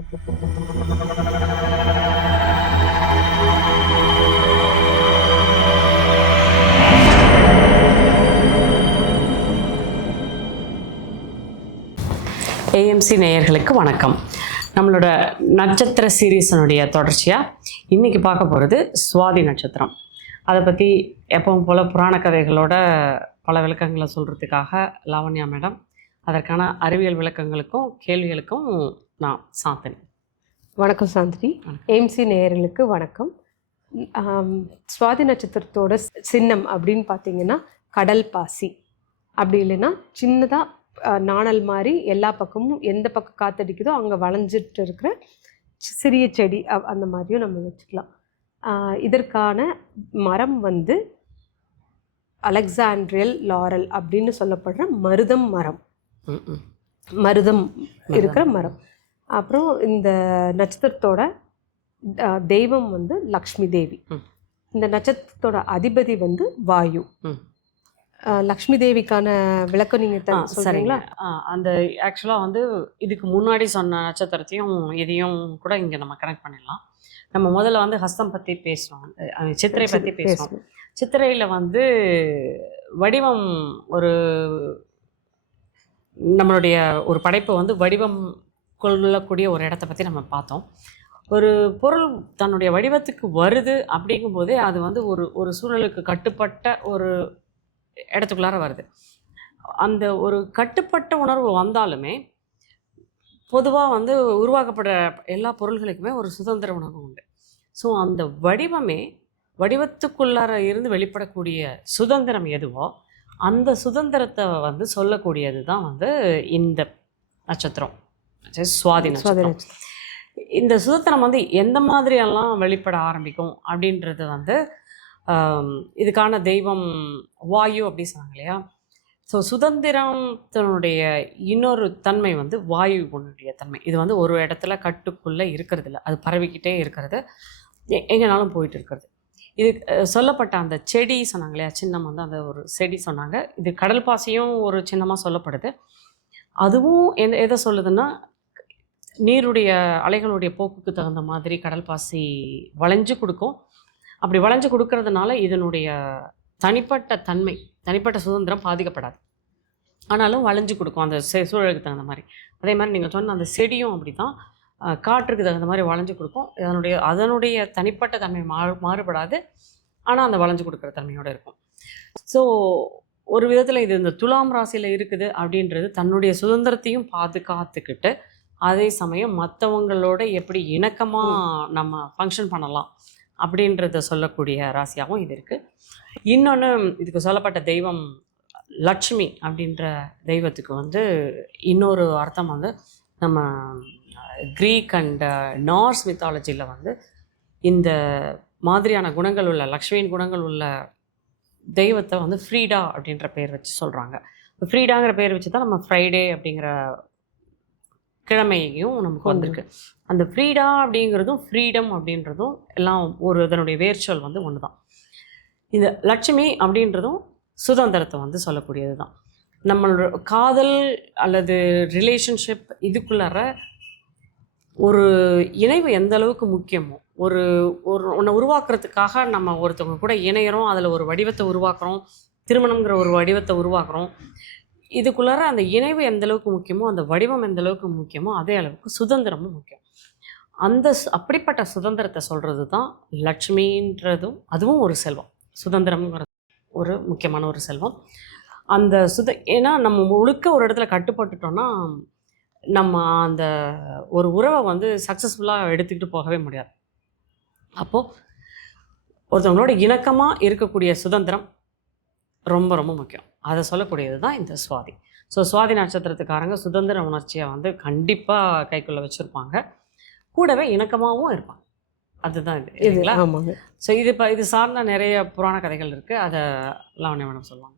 AMC நேயர்களுக்கு வணக்கம். நம்மளோட நட்சத்திர சீரீஸனுடைய தொடர்ச்சியாக இன்றைக்கி பார்க்க போகிறது சுவாதி நட்சத்திரம். அதை பற்றி எப்பவும் போல் புராண கதைகளோட பல விளக்கங்களை சொல்கிறதுக்காக லாவண்யா மேடம், அதற்கான அறிவியல் விளக்கங்களுக்கும் கேள்விகளுக்கும் நான் சாந்தினி. வணக்கம் சாந்தினி. ஏஎம்சி நேயர்களுக்கு வணக்கம். சுவாதி நட்சத்திரத்தோட சின்னம் அப்படின்னு பார்த்தீங்கன்னா கடல் பாசி, அப்படி இல்லைன்னா சின்னதாக நாணல் மாதிரி எல்லா பக்கமும் எந்த பக்கம் காத்தடிக்குதோ அங்கே வளைஞ்சிட்டு இருக்கிற சிறிய செடி அந்த மாதிரியும் நம்ம வச்சுக்கலாம். இதற்கான மரம் வந்து அலெக்சாண்ட்ரியல் லாரல் அப்படின்னு சொல்லப்படுற மருதம் மரம், மருதம் இருக்கிற மரம். அப்புறம் இந்த நட்சத்திரத்தோட தெய்வம் வந்து லக்ஷ்மி தேவி. இந்த நட்சத்திரத்தோட அதிபதி வந்து வாயு. லக்ஷ்மி தேவிக்கான விளக்கம் நீங்கள் சொல்கிறீங்களா? அந்த ஆக்சுவலாக வந்து இதுக்கு முன்னாடி சொன்ன நட்சத்திரத்தையும் இதையும் கூட இங்கே நம்ம கனெக்ட் பண்ணிடலாம். நம்ம முதல்ல வந்து ஹஸ்தம் பற்றி பேசுகிறோம், சித்திரை பற்றி பேசுகிறோம். சித்திரையில் வந்து வடிவம் ஒரு நம்மளுடைய ஒரு படைப்பு வந்து வடிவம் கொள்ளக்கூடிய ஒரு இடத்த பற்றி நம்ம பார்த்தோம். ஒரு பொருள் தன்னுடைய வடிவத்துக்கு வருது அப்படிங்கும்போதே அது வந்து ஒரு சூழலுக்கு கட்டுப்பட்ட ஒரு இடத்துக்குள்ளார வருது. அந்த ஒரு கட்டுப்பட்ட உணர்வு வந்தாலுமே பொதுவாக வந்து உருவாக்கப்படுற எல்லா பொருள்களுக்குமே ஒரு சுதந்திர உணர்வு உண்டு. ஸோ அந்த வடிவத்துக்குள்ளார இருந்து வெளிப்படக்கூடிய சுதந்திரம் எதுவோ அந்த சுதந்திரத்தை வந்து சொல்லக்கூடியது தான் வந்து இந்த நட்சத்திரம், சுவாதி நட்சத்திரம். இந்த சுதந்திரம் வந்து எந்த மாதிரியெல்லாம் வெளிப்பட ஆரம்பிக்கும் அப்படின்றது வந்து இதுக்கான தெய்வம் வாயு அப்படி சொன்னாங்க இல்லையா. ஸோ சுதந்திரத்தினுடைய இன்னொரு தன்மை வந்து வாயுனுடைய தன்மை. இது வந்து ஒரு இடத்துல கட்டுக்குள்ளே இருக்கிறது இல்லை, அது பரவிக்கிட்டே இருக்கிறது, எங்கேனாலும் போயிட்டு இருக்கிறது. இது சொல்லப்பட்ட அந்த செடி சொன்னாங்க இல்லையா, சின்னம் வந்து அந்த ஒரு செடி சொன்னாங்க. இது கடல் பாசியும் ஒரு சின்னமாக சொல்லப்படுது. அதுவும் எதை சொல்லுதுன்னா, நீருடைய அலைகளுடைய போக்குக்கு தகுந்த மாதிரி கடல் பாசி வளைஞ்சு கொடுக்கும். அப்படி வளைஞ்சு கொடுக்கறதுனால இதனுடைய தனிப்பட்ட தன்மை, தனிப்பட்ட சுதந்திரம் பாதிக்கப்படாது. ஆனாலும் வளைஞ்சு கொடுக்கும் அந்த சூழலுக்கு தகுந்த மாதிரி. அதே மாதிரி நீங்கள் சொன்ன அந்த செடியும் அப்படி தான், காற்றுக்கு தகுந்த மாதிரி வளைஞ்சு கொடுக்கும். அதனுடைய தனிப்பட்ட தன்மை மாறுபடாது, ஆனால் அந்த வளைஞ்சு கொடுக்குற தன்மையோடு இருக்கும். ஸோ ஒரு விதத்தில் இது இந்த துலாம் ராசியில் இருக்குது அப்படின்றது தன்னுடைய சுதந்திரத்தையும் பாதுகாத்துக்கிட்டு அதே சமயம் மற்றவங்களோட எப்படி இணக்கமாக நம்ம ஃபங்க்ஷன் பண்ணலாம் அப்படின்றத சொல்லக்கூடிய ராசியாகவும் இது இருக்குது. இன்னொன்று, இதுக்கு சொல்லப்பட்ட தெய்வம் லக்ஷ்மி அப்படின்ற தெய்வத்துக்கு வந்து இன்னொரு அர்த்தம் வந்து நம்ம கிரீக் அண்ட் நார்ஸ் மித்தாலஜியில் வந்து இந்த மாதிரியான குணங்கள் உள்ள லக்ஷ்மியின் குணங்கள் உள்ள தெய்வத்தை வந்து ஃப்ரீடா அப்படின்ற பேர் வச்சு சொல்கிறாங்க. ஃப்ரீடாங்கிற பேர் வச்சு தான் நம்ம ஃப்ரைடே அப்படிங்கிற கிழமையும் நமக்கு வந்திருக்கு. அந்த ஃப்ரீடா அப்படிங்கிறதும் ஃப்ரீடம் அப்படின்றதும் எல்லாம் ஒரு இதனுடைய வேர்ச்சொல் வந்து ஒன்று தான். இந்த லட்சுமி அப்படின்றதும் சுதந்திரத்தை வந்து சொல்லக்கூடியது தான். நம்மளோட காதல் அல்லது ரிலேஷன்ஷிப் இதுக்குள்ளார ஒரு இணைவு எந்த அளவுக்கு முக்கியமோ, ஒன்றை உருவாக்குறதுக்காக நம்ம ஒருத்தவங்க கூட இணையிறோம், அதில் ஒரு வடிவத்தை உருவாக்குறோம், திருமணங்கிற ஒரு வடிவத்தை உருவாக்குறோம். இதுக்குள்ளார அந்த இணைவு எந்த அளவுக்கு முக்கியமோ, அந்த வடிவம் எந்த அளவுக்கு முக்கியமோ, அதே அளவுக்கு சுதந்திரமும் முக்கியம். அப்படிப்பட்ட சுதந்திரத்தை சொல்கிறது தான் லட்சுமின்றதும், அதுவும் ஒரு செல்வம். சுதந்திரம்ங்கிறது ஒரு முக்கியமான ஒரு செல்வம். அந்த ஏன்னா நம்ம முழுக்க ஒரு இடத்துல கட்டுப்பட்டுட்டோன்னா நம்ம அந்த ஒரு உறவை வந்து சக்ஸஸ்ஃபுல்லாக எடுத்துக்கிட்டு போகவே முடியாது. அப்போது ஒருத்தவங்களோட இணக்கமாக இருக்கக்கூடிய சுதந்திரம் ரொம்ப ரொம்ப முக்கியம். அதை சொல்லக்கூடியது தான் இந்த சுவாதி. ஸோ சுவாதி நட்சத்திரத்துக்காரங்க சுதந்திர உணர்ச்சியை வந்து கண்டிப்பாக கைக்குள்ளே வச்சுருப்பாங்க, கூடவே இணக்கமாகவும் இருப்பாங்க. அதுதான் இது இல்லைங்களா? ஆமாங்க. ஸோ இது சார்ந்த நிறைய புராண கதைகள் இருக்குது, அதை லாவண்யா மேடம் சொல்லுவாங்க.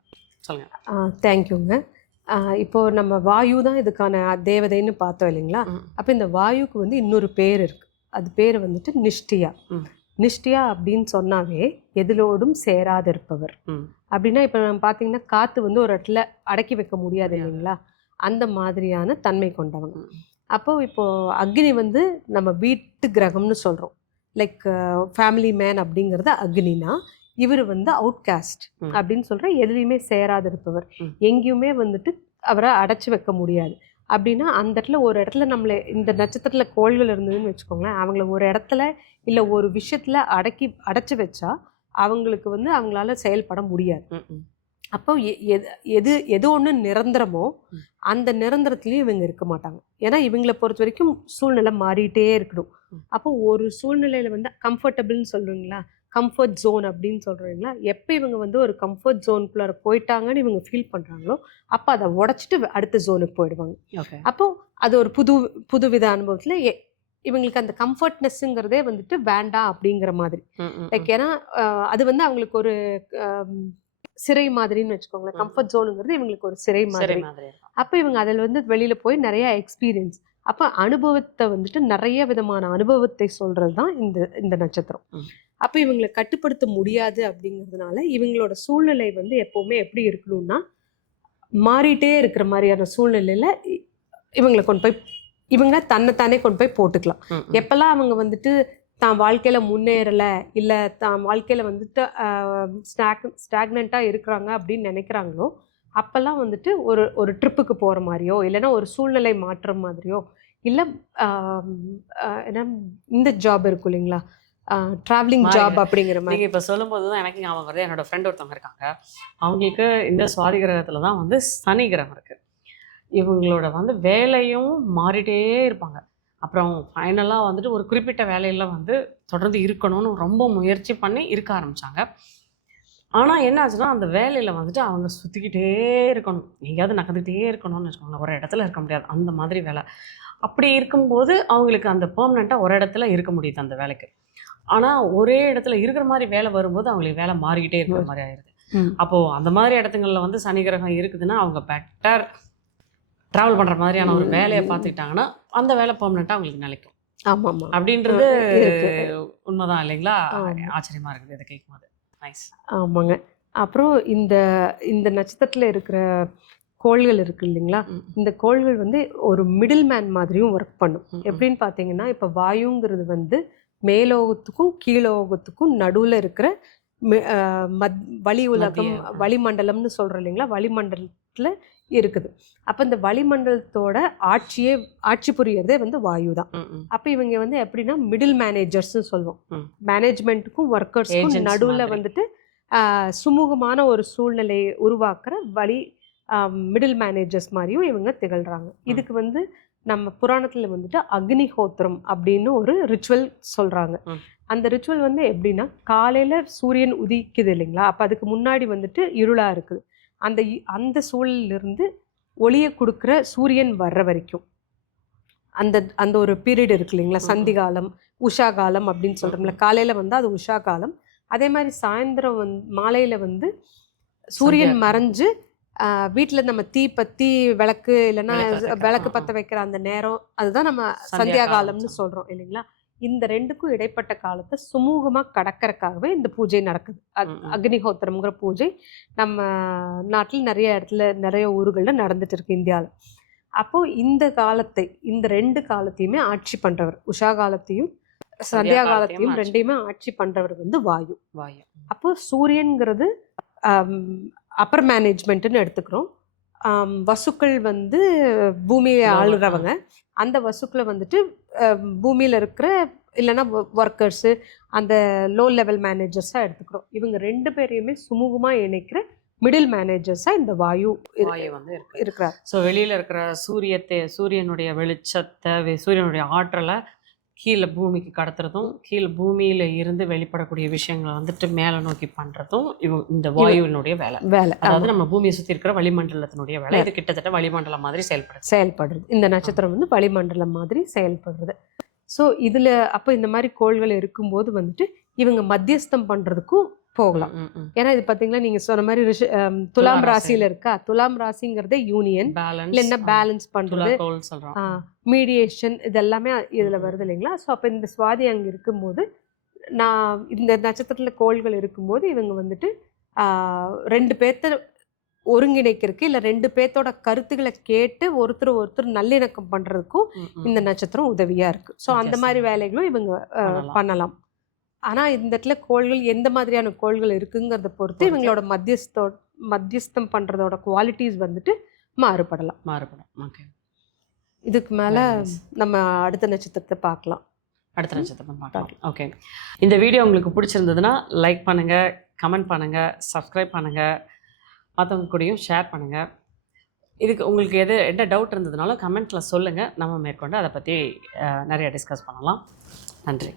சொல்லுங்கள். தேங்க்யூங்க. இப்போது நம்ம வாயு தான் இதுக்கான தேவதைன்னு பார்த்தோம் இல்லைங்களா? அப்போ இந்த வாயுக்கு வந்து இன்னொரு பேர் இருக்குது. அது பேர் வந்துட்டு நிஷ்டியா. நிஷ்டியா அப்படின்னு சொன்னாவே எதிலோடும் சேராதிருப்பவர் அப்படின்னா, இப்போ நம்ம பார்த்தீங்கன்னா காற்று வந்து ஒரு இடத்துல அடக்கி வைக்க முடியாது இல்லைங்களா, அந்த மாதிரியான தன்மை கொண்டவங்க. அப்போ இப்போ அக்னி வந்து நம்ம வீட்டு கிரகம்னு சொல்றோம். லைக் ஃபேமிலி மேன் அப்படிங்கிறது அக்னினா, இவர் வந்து அவுட்காஸ்ட் அப்படின்னு சொல்ற எதுலையுமே சேராது இருப்பவர். எங்கேயுமே வந்துட்டு அவரை அடைச்சி வைக்க முடியாது. அப்படின்னா அந்த இடத்துல ஒரு இடத்துல நம்மளை இந்த நட்சத்திரத்துல கோள்கள் இருந்ததுன்னு வச்சுக்கோங்களேன், அவங்கள ஒரு இடத்துல இல்லை ஒரு விஷயத்துல அடைச்சி வச்சா அவங்களுக்கு வந்து அவங்களால செயல்பட முடியாது. அப்போ எது ஒன்று நிரந்தரமோ அந்த நிரந்தரத்துலேயும் இவங்க இருக்க மாட்டாங்க. ஏன்னா இவங்களை பொறுத்த வரைக்கும் சூழ்நிலை மாறிட்டே இருக்கணும். அப்போ ஒரு சூழ்நிலையில வந்து கம்ஃபர்டபுள்னு சொல்றீங்களா, கம்ஃபர்ட் ஜோன் அப்படின்னு சொல்றீங்களா, எப்போ இவங்க வந்து ஒரு கம்ஃபர்ட் ஜோனுக்குள்ளார போயிட்டாங்கன்னு இவங்க ஃபீல் பண்றாங்களோ அப்போ அதை உடைச்சிட்டு அடுத்த ஜோனுக்கு போயிடுவாங்க. அப்போ அது ஒரு புதுவித அனுபவத்துல இவங்களுக்கு அந்த கம்ஃபர்ட்னஸ்ங்கிறதே வந்துட்டு வேண்டாம் அப்படிங்கிற மாதிரி. லைக் ஏன்னா அது வந்து அவங்களுக்கு ஒரு சிறை மாதிரின்னு வச்சுக்கோங்களேன். கம்ஃபர்ட் ஜோனுங்கிறது இவங்களுக்கு ஒரு சிறை மாதிரி. அப்போ இவங்க அதில் வந்து வெளியில போய் நிறைய எக்ஸ்பீரியன்ஸ், அப்போ அனுபவத்தை வந்துட்டு நிறைய விதமான அனுபவத்தை சொல்றது தான் இந்த நட்சத்திரம். அப்போ இவங்களை கட்டுப்படுத்த முடியாது அப்படிங்கிறதுனால இவங்களோட சூழ்நிலை வந்து எப்பவுமே எப்படி இருக்கணும்னா மாறிட்டே இருக்கிற மாதிரியான சூழ்நிலையில இவங்க தன்னைத்தானே கொண்டு போய் போட்டுக்கலாம். எப்பெல்லாம் அவங்க வந்துட்டு தான் வாழ்க்கையில முன்னேறலை இல்லை தான் வாழ்க்கையில வந்துட்டு ஸ்டாக்னண்ட்டாக இருக்கிறாங்க அப்படின்னு நினைக்கிறாங்களோ அப்பெல்லாம் வந்துட்டு ஒரு ட்ரிப்புக்கு போகிற மாதிரியோ இல்லைன்னா ஒரு சூழ்நிலை மாற்றம் மாதிரியோ இல்லை ஏன்னா இந்த ஜாப் இருக்கும் இல்லைங்களா, ட்ராவலிங் ஜாப் அப்படிங்கிற மாதிரி. நீங்கள் இப்போ சொல்லும்போது தான் எனக்கு ஞாபகம் வருது. என்னோட ஃப்ரெண்ட் ஒருத்தவங்க இருக்காங்க, அவங்களுக்கு இந்த சுவாதி கிரகத்தில் தான் வந்து சனி கிரகம் இருக்குது. இவங்களோட வந்து வேலையும் மாறிட்டே இருப்பாங்க. அப்புறம் ஃபைனலாக வந்துட்டு ஒரு குறிப்பிட்ட வேலையில் வந்து தொடர்ந்து இருக்கணும்னு ரொம்ப முயற்சி பண்ணி இருக்க ஆரம்பித்தாங்க. ஆனால் என்ன ஆச்சுன்னா அந்த வேலையில் வந்துட்டு அவங்க சுற்றிக்கிட்டே இருக்கணும், எங்கேயாவது நகர்ந்துகிட்டே இருக்கணும்னு வச்சுக்கோங்களேன், ஒரு இடத்துல இருக்க முடியாது அந்த மாதிரி வேலை. அப்படி இருக்கும்போது அவங்களுக்கு அந்த பெர்மனெண்ட்டாக ஒரு இடத்துல இருக்க முடியுது அந்த வேலைக்கு. ஆனால் ஒரே இடத்துல இருக்கிற மாதிரி வேலை வரும்போது அவங்களுக்கு வேலை மாறிக்கிட்டே இருக்கிற மாதிரி ஆயிடுது. அப்போது அந்த மாதிரி இடத்துங்களில் வந்து சனி கிரகம் இருக்குதுன்னா அவங்க பெட்டர் ட்ராவல் பண்ணுற மாதிரியான ஒரு வேலையை பார்த்துக்கிட்டாங்கன்னா அந்த வேலை பெர்மனெண்ட்டாக அவங்களுக்கு நிலைக்கும். ஆமாம் அப்படின்றது உண்மைதான் இல்லைங்களா? ஆச்சரியமாக இருக்குது இதை கேட்கும்போது. நைஸ். ஆமாங்க. அப்புறம் இந்த நட்சத்திரத்தில் இருக்கிற கோள்கள் இருக்கு இல்லைங்களா, இந்த கோள்கள் வந்து ஒரு மிடில் மேன் மாதிரியும் ஒர்க் பண்ணும். எப்படின்னு பார்த்தீங்கன்னா இப்போ வாயுங்கிறது வந்து மேலோகத்துக்கும் கீழோகத்துக்கும் நடுவில் இருக்கிற வளிமண்டலம்னு சொல்கிறோம் இல்லைங்களா, வளிமண்டலத்தில் இருக்குது. அப்போ இந்த வளிமண்டலத்தோட ஆட்சி புரியறதே வந்து வாயு தான். அப்போ இவங்க வந்து எப்படின்னா மிடில் மேனேஜர்ஸ்ன்னு சொல்லுவோம். மேனேஜ்மெண்ட்டுக்கும் ஒர்க்கர்ஸ்க்கும் நடுவில் வந்துட்டு சுமூகமான ஒரு சூழ்நிலையை உருவாக்குற மிடில் மேனேஜர்ஸ் மாதிரியும் இவங்க திகழ்கிறாங்க. இதுக்கு வந்து நம்ம புராணத்தில் வந்துட்டு அக்னிஹோத்திரம் அப்படின்னு ஒரு ரிச்சுவல் சொல்கிறாங்க. அந்த ரிச்சுவல் வந்து எப்படின்னா காலையில் சூரியன் உதிக்குது இல்லைங்களா, அப்போ அதுக்கு முன்னாடி வந்துட்டு இருளாக இருக்குது. அந்த சூழலிருந்து ஒளியை கொடுக்குற சூரியன் வர்ற வரைக்கும் அந்த ஒரு பீரியட் இருக்கு இல்லைங்களா, சந்தி காலம் உஷா காலம் அப்படின்னு சொல்கிறோம்ல. காலையில் வந்து அது உஷா காலம். அதே மாதிரி சாயந்தரம் மாலையில் வந்து சூரியன் மறைஞ்சு வீட்டில் நம்ம தீ பற்றி விளக்கு இல்லைன்னா விளக்கு பற்ற வைக்கிற அந்த நேரம் அதுதான் நம்ம சந்தியா காலம்னு சொல்கிறோம் இல்லைங்களா. இந்த ரெண்டுக்கும் இடைப்பட்ட காலத்தை சுமூகமாக கடக்கிறதுக்காகவே இந்த பூஜை நடக்குது. அக்னிஹோத்திரம்ங்கிற பூஜை நம்ம நாட்டில் நிறைய இடத்துல நிறைய ஊர்களில் நடந்துட்டு இருக்கு இந்தியாவில். அப்போது இந்த ரெண்டு காலத்தையுமே ஆட்சி பண்ணுறவர், உஷா காலத்தையும் சந்தியா காலத்தையும் ரெண்டையுமே ஆட்சி பண்ணுறவர் வந்து வாயு. அப்போ சூரியன்கிறது அப்பர் மேனேஜ்மெண்ட்டுன்னு எடுத்துக்கிறோம். வசுக்கள் வந்து பூமியை ஆளுறவங்க. அந்த வசுக்களை வந்துட்டு பூமியில் இருக்கிற இல்லைன்னா ஒர்க்கர்ஸு அந்த லோ லெவல் மேனேஜர்ஸாக எடுத்துக்கிறோம். இவங்க ரெண்டு பேரையுமே சுமூகமாக இணைக்கிற மிடில் மேனேஜர்ஸாக இந்த வாயு வந்து இருக்கிறார். ஸோ வெளியில் இருக்கிற சூரியனுடைய வெளிச்சத்தை சூரியனுடைய ஆற்றலை கீழே பூமிக்கு கடத்துறதும் கீழே பூமியில இருந்து வெளிப்படக்கூடிய விஷயங்களை வந்துட்டு மேலே நோக்கி பண்ணுறதும் இந்த வாயுவினுடைய வேலை. அதாவது நம்ம பூமியை சுற்றி இருக்கிற வளிமண்டலத்தினுடைய வேலை. இது கிட்டத்தட்ட வளிமண்டலம் மாதிரி செயல்படுறது. இந்த நட்சத்திரம் வந்து வளிமண்டலம் மாதிரி செயல்படுறது. ஸோ இதில் அப்போ இந்த மாதிரி கோள்கள் இருக்கும்போது வந்துட்டு இவங்க மத்தியஸ்தம் பண்ணுறதுக்கும் போகலாம். ஏன்னா இது பார்த்தீங்களா நீங்கள் சொன்ன மாதிரி துலாம் ராசியில் இருக்கா, துலாம் ராசிங்கிறதே யூனியன் இல்லைன்னா பேலன்ஸ் பண்ணுறது, மீடியேஷன், இது எல்லாமே இதில் வருது இல்லைங்களா. ஸோ அப்போ இந்த சுவாதி அங்கே இருக்கும்போது இந்த நட்சத்திரத்தில் கோள்கள் இருக்கும்போது இவங்க வந்துட்டு ரெண்டு பேர்த்த ஒருங்கிணைக்கிறதுக்கு இல்லை 2 பேர்த்தோட கருத்துக்களை கேட்டு ஒருத்தர் நல்லிணக்கம் பண்ணுறதுக்கும் இந்த நட்சத்திரம் உதவியாக இருக்குது. ஸோ அந்த மாதிரி வேலைகளும் இவங்க பண்ணலாம். ஆனால் இந்த இடத்துல கோள்கள் எந்த மாதிரியான கோள்கள் இருக்குங்கிறத பொறுத்து இவங்களோட மத்தியஸ்தம் பண்ணுறதோட குவாலிட்டிஸ் வந்துட்டு மாறுபடும். ஓகே, இதுக்கு மேலே நம்ம அடுத்த நட்சத்திரத்தை பார்க்கலாம். ஓகே, இந்த வீடியோ உங்களுக்கு பிடிச்சிருந்ததுன்னா லைக் பண்ணுங்கள், கமெண்ட் பண்ணுங்கள், சப்ஸ்கிரைப் பண்ணுங்கள், மற்றவங்க கூடயும் ஷேர் பண்ணுங்கள். இதுக்கு உங்களுக்கு என்ன டவுட் இருந்ததுனாலும் கமெண்ட்டில் சொல்லுங்கள். நம்ம மேற்கொண்டு அதை பற்றி நிறைய டிஸ்கஸ் பண்ணலாம். நன்றி.